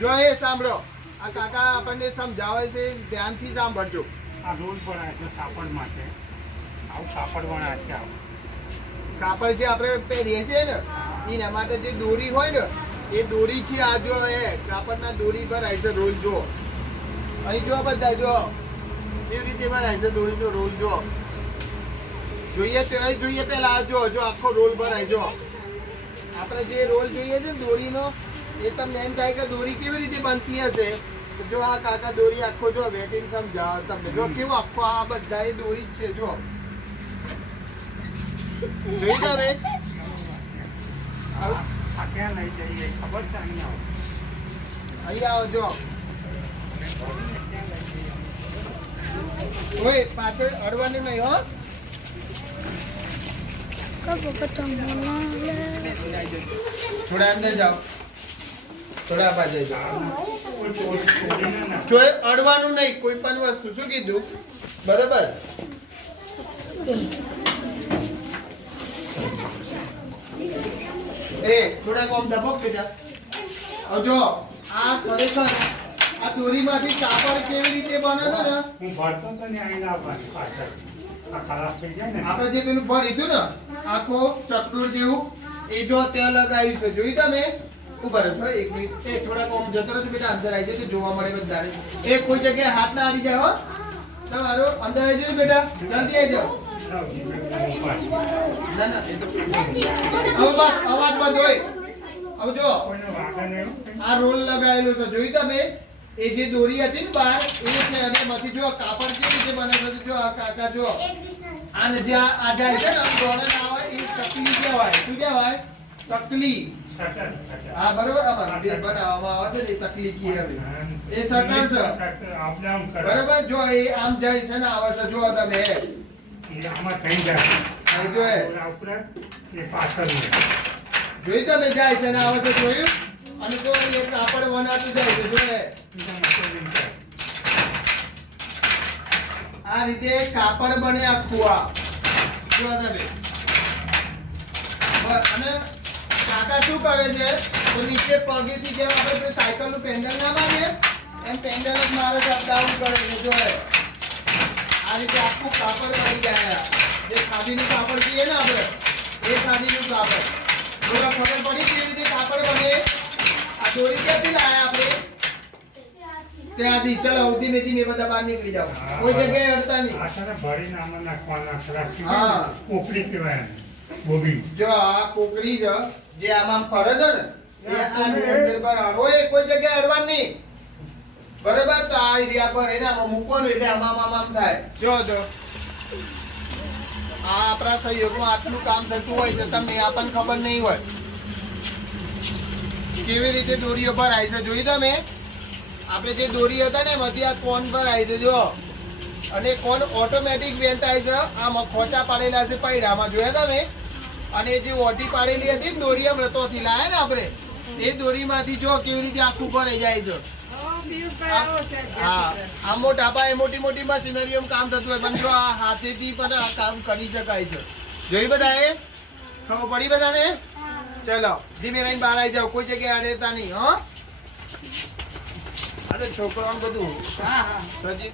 જો એ સાંભળો. આ કાકા આપણને સમજાવે છે ધ્યાનથી સાંભળજો. આ રોલ બનાવે છે કાપડ માટે. આવું કાપડ બનાવે છે કાપડ જે આપણે પહેરીએ છીએ ને એના માટે જે દોરી હોય ને એ દોરી છે આ જો એ કાપડના દોરી પર આવી છે રોલ જો. અહીં જો બધા જો કેવી રીતે ભરાય છે દોરીનો રોલ જો. જોઈએ તો જોઈએ પહેલાં આ જો જો આખો રોલ ભરાય જો. આપણે જે રોલ જોઈએ છે દોરીનો એ તમને એમ થાય કે દોરી કેવી રીતે બનતી હશે? જો આ કાકા દોરી આખો જો વેટિંગ સમજાવ તમને. જો કેવો આખો આ બધા દોરી જ છે જો. જોઈ તમે. અહીંયા આવો જો. ઓય પાછળ અડવાનું નહીં હો. થોડા અંદર જાઓ. થોડા જો એ અડવાનું નહીં કોઈ પણ વસ્તુ. શું કીધું? બરાબર? એ થોડાક આમ દબો બેટા જો. આ ખરેખર આ દોરીમાંથી કાપડ કેવી રીતે બને છે ને? હું ભરતો તો ને આવીને આવવાની પાછળ. આપણે જે પેલું ભરી હતું ને આખો ચકડોળ જેવું એ જો ત્યાં લગાવ્યું છે. જોઈ તમે? ઊભા છો? એક મિનિટ. એ થોડાક આમ જતો રહેજો બેટા અંદર આવી જજો જોવા મળે બધાને. એ કોઈ જગ્યાએ હાથ ના આડી જાય હો. તમારો અંદર આવી જજો બેટા જલ્દી આવી જાઓ. ના ના એ તો હવે બસ અવાજ બંધ હોય. હવે જો કોઈને વાગે નહીં આ રોલ લગાવેલો છે. જોઈ તમે? એ જે દોરી હતી ને બહાર એ છે અને પછી જો કાપડ કેવી રીતે બને છે. જો આ કાકા જો આને જે આ આ જાય છે ને આમ દોડે ના હોય એ ટકલી કહેવાય? શું કહેવાય? તકલી સટર સટર હા બરોબર આમાં જે બનાવવામાં આવે છે ને એ તકલી કહેવાય એ સટર છે આપણે આમ કરે બરોબર જો એ આમ જાય છે ને આવે છે જો તમે એ આમાં થઈ જાય અહીં જો એ. ઓલા ઉપર એ પાછળ રહે. જોઈ તમે જાય છે ને આવે છે જોયું અને જો એ કાપડ બનાતું જાય છે જો એ બીજા મશીન છે. આ રીતે કાપડ બને આખું આ જો આ તમે બસ, અને કાકા શું કરે છે? તો નીચે પગેથી જેમ આપણે સાયકલનું પેન્ડલ ના મારીએ એમ પેન્ડલ જ મારે છે ડાઉન કરે છે જો આ રીતે આખું કાપડ પડી જાય. જે ખાદીનું કાપડ કહીએ ને આપણે એ ખાદીનું કાપડ. બોલો ખબર પડી કેવી રીતે કાપડ બને? આ દોરી ક્યાંથી લાયા આપણે? ત્યાંથી. ચલો ધીમે ધીમે બધા બહાર નીકળી જાઓ. કોઈ જગ્યાએ અડતા નહીં. ભરીને આમાં નાખવાના. ઉપરી કહેવાય. બોબી જો આ કોકરી છે જે આમાં ફરે છે ને એ આની અંદર પર હોય કોઈ જગ્યાએ અડવાનું નહીં. બરાબર? તો આ એરિયા પર એને આમાં મૂકવાનું એટલે આમાં આમાં થાય. જો જો. આ આપણા સહયોગમાં આટલું કામ થતું હોય છે તમને આ પણ ખબર નહીં હોય. કેવી રીતે દોરીઓ પર આવી છે? જોઈ તમે? આપણે જે દોરી હતા ને એમાંથી આ કોન પર આવી છે જો. અને કોન ઓટોમેટિક વેન્ટાય છે આમાં ખોચા પાડેલા છે પૈડામાં જોયા તમે? અને જે ઓટી પાડેલી હતી ને દોરી આમ રતોથી લાયા ને આપણે? એ દોરીમાંથી જો કેવી રીતે આખું ભરાઈ જાય છે. હા આ મોટા પાયે મોટી મોટી મશીનરીઓમાં કામ થતું હોય પણ જો આ હાથેથી પણ આ કામ કરી શકાય છે. જોઈ બધાએ? ખબર પડી બધાને? ચલો ધીમે રહીને બહાર આવી જાવ કોઈ જગ્યાએ અડેતા નહીં હો. અરે છોકરાઓને બધું. સજી